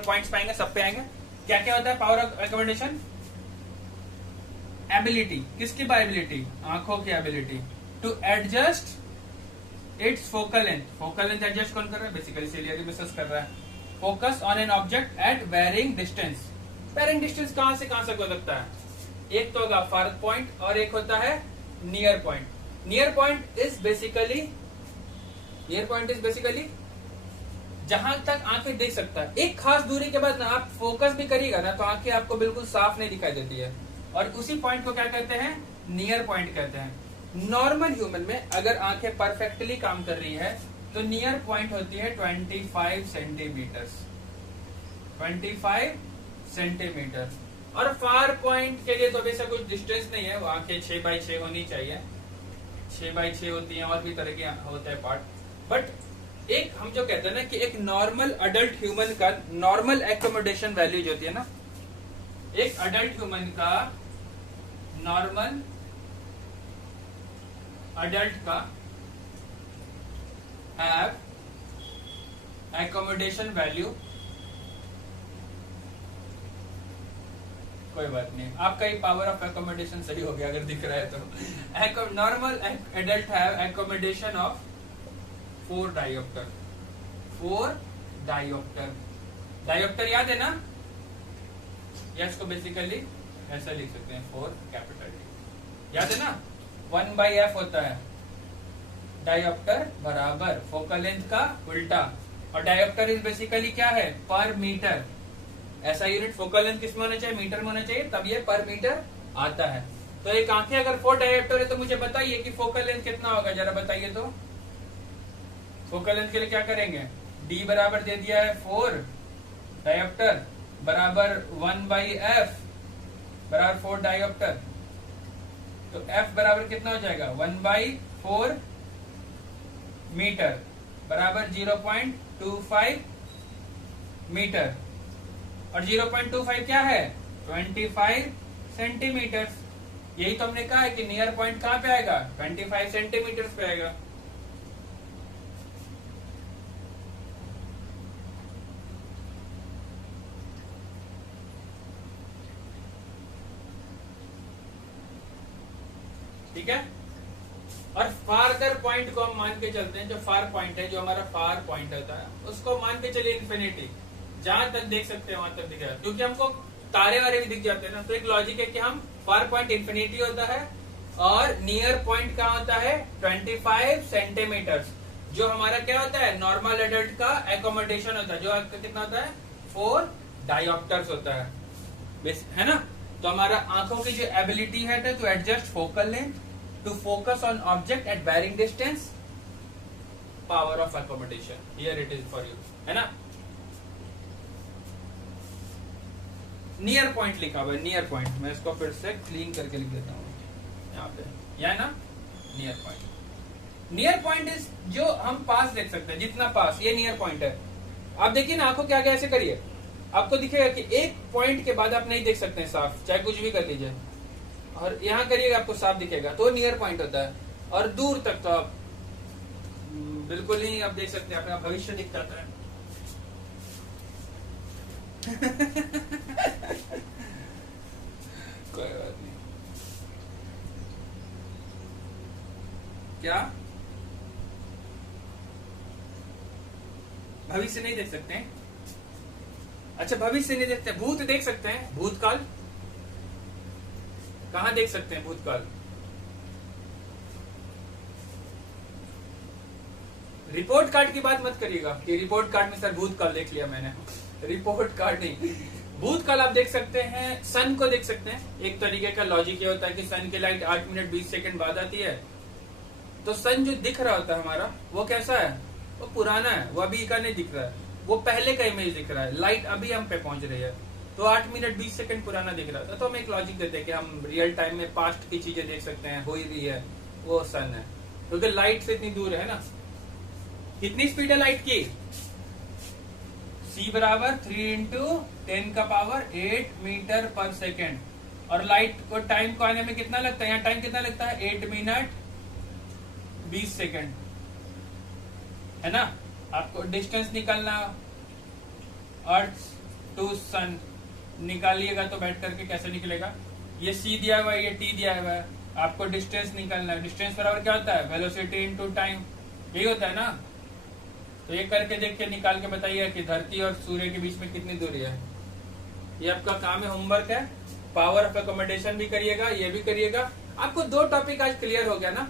में पॉइंट्स पाएंगे, सब पे आएंगे। क्या क्या होता है पावर ऑफ एकोमोडेशन? एबिलिटी, किसकी एबिलिटी? आंखों की ability to adjust its focal length. Focal length adjust कौन कर रहा है? बेसिकली सिलियरी मसल्स कर रहा है। Focus on an object at varying distance. Varying distance कहां से कहां तक हो सकता है? एक तो होगा फार पॉइंट और एक होता है near point. Near point is basically जहां तक आंखें देख सकता है। एक खास दूरी के बाद ना आप फोकस भी करिएगा ना तो आंखें आपको बिल्कुल साफ नहीं दिखाई देती है, और उसी पॉइंट को क्या कहते हैं? नियर पॉइंट कहते हैं। नॉर्मल ह्यूमन में अगर आंखें परफेक्टली काम कर रही है तो नियर पॉइंट होती है 25 सेंटीमीटर। 25 सेंटीमीटर। और फार पॉइंट के लिए तो वैसे कुछ डिस्टेंस नहीं है, वो आंखें 6x6 होनी चाहिए। 6x6 होती हैं, और भी तरह के होता है पार्ट। बट एक हम जो कहते हैं ना कि एक नॉर्मल अडल्ट ह्यूमन का नॉर्मल एकोमोडेशन वैल्यू जो होती है ना, एक अडल्ट ह्यूमन का नॉर्मल अडल्ट का हैव एकोमोडेशन वैल्यू, कोई बात नहीं, आपका ही पावर ऑफ एकोमोडेशन सही हो गया अगर दिख रहा है तो। Normal adult have accommodation of 4 dioptre. 4 dioptre. Dioptre याद है ना? या इसको बेसिकली ऐसा लिख सकते हैं 4 कैपिटल डी, याद है ना? 1/f होता है डायोप्टर बराबर फोकल लेंथ का उल्टा। और डायोप्टर इज बेसिकली क्या है? पर मीटर। ऐसा यूनिट फोकल लेंथ किसमें होना चाहिए? मीटर में होना चाहिए, तब ये पर मीटर आता है। तो एक आंखें अगर 4 डायोप्टर है तो मुझे बताइए कि फोकल लेंथ कितना होगा, जरा बताइए तो। फोकल लेंथ के लिए क्या करेंगे? d बराबर दे दिया है 4 डायोप्टर बराबर 1/f बराबर 4 डायोप्टर। तो f बराबर कितना हो जाएगा? 1/4 मीटर बराबर 0.25 मीटर। और 0.25 क्या है? 25 सेंटीमीटर। यही तो हमने कहा है कि नियर पॉइंट कहां पे आएगा? 25 सेंटीमीटर पे आएगा। ठीक है। और फारदर पॉइंट को हम मान के चलते हैं, जो फार पॉइंट है, जो हमारा फार पॉइंट होता है, उसको मान के चलिए इन्फिनिटी। जहां तक देख सकते हैं वहां तक दिख रहा है, क्योंकि हमको तारे वारे भी दिख जाते हैं ना, तो एक लॉजिक है कि हम फार पॉइंट इन्फिनिटी होता है और नियर पॉइंट कहाँ होता है? 25 सेंटीमीटर। जो हमारा क्या होता है? नॉर्मल एडल्ट का एकोमोडेशन होता है, जो आपका कितना होता है? 4 डायोप्टर्स होता है ना? तो हमारा आंखों की जो एबिलिटी है to adjust focal length, to focus on object at varying distance, power of accommodation, here it is for you, है ना? नियर पॉइंट लिखा हुआ है, नियर पॉइंट। मैं इसको फिर से क्लीन करके लिख देता हूँ यहाँ पे, यह है ना near point. Near point is जो हम पास देख सकते हैं, जितना पास, ये नियर पॉइंट है। आप देखिए ना, आंखों के आगे ऐसे करिए, आपको दिखेगा कि एक पॉइंट के बाद आप नहीं देख सकते हैं साफ, चाहे कुछ भी कर लीजिए। और यहाँ करिएगा आपको साफ दिखेगा, तो नियर पॉइंट होता है। और दूर तक तो आप बिल्कुल ही आप देख सकते हैं, अपना भविष्य दिख जाता है। कोई बात नहीं। क्या भविष्य नहीं देख सकते हैं? अच्छा, भविष्य नहीं देखते, भूत देख सकते हैं? भूतकाल कहाँ देख सकते हैं? भूतकाल रिपोर्ट कार्ड की बात मत करिएगा कि रिपोर्ट कार्ड में सर भूतकाल देख लिया मैंने। रिपोर्ट कार्ड नहीं, भूतकाल आप देख सकते हैं, सन को देख सकते हैं। एक तरीके का लॉजिक ये होता है कि सन की लाइट 8 मिनट 20 सेकंड बाद आती है, तो सन जो दिख रहा होता है हमारा, वो कैसा है? वो पुराना है, वो अभी का नहीं दिख रहा है, वो पहले का इमेज दिख रहा है। लाइट अभी हम पे पहुंच रही है, तो 8 मिनट 20 सेकंड पुराना दिख रहा था। तो हम एक लॉजिक देते हैं कि हम रियल टाइम में पास्ट की चीजें देख सकते हैं, हो ही रही है, वो सन है, क्योंकि तो लाइट से इतनी दूर है ना। कितनी स्पीड है लाइट की? c बराबर 3 × 10⁸ मीटर पर सेकेंड। और लाइट को टाइम को आने में कितना लगता है? यहाँ टाइम कितना लगता है? 8 मिनट 20 सेकेंड, है ना? आपको डिस्टेंस निकालना अर्थ टू सन निकालिएगा तो बैठ करके कैसे निकलेगा? ये c दिया हुआ है, ये t दिया हुआ है, आपको डिस्टेंस निकालना है। डिस्टेंस बराबर क्या होता है? वेलोसिटी इनटू टाइम, यही होता है ना। तो ये करके देख के निकाल के बताइए कि धरती और सूर्य के बीच में कितनी दूरी है। ये आपका काम है, होमवर्क है। पावर ऑफ एकोमोडेशन भी करिएगा, ये भी करिएगा। आपको 2 टॉपिक आज क्लियर हो गया ना।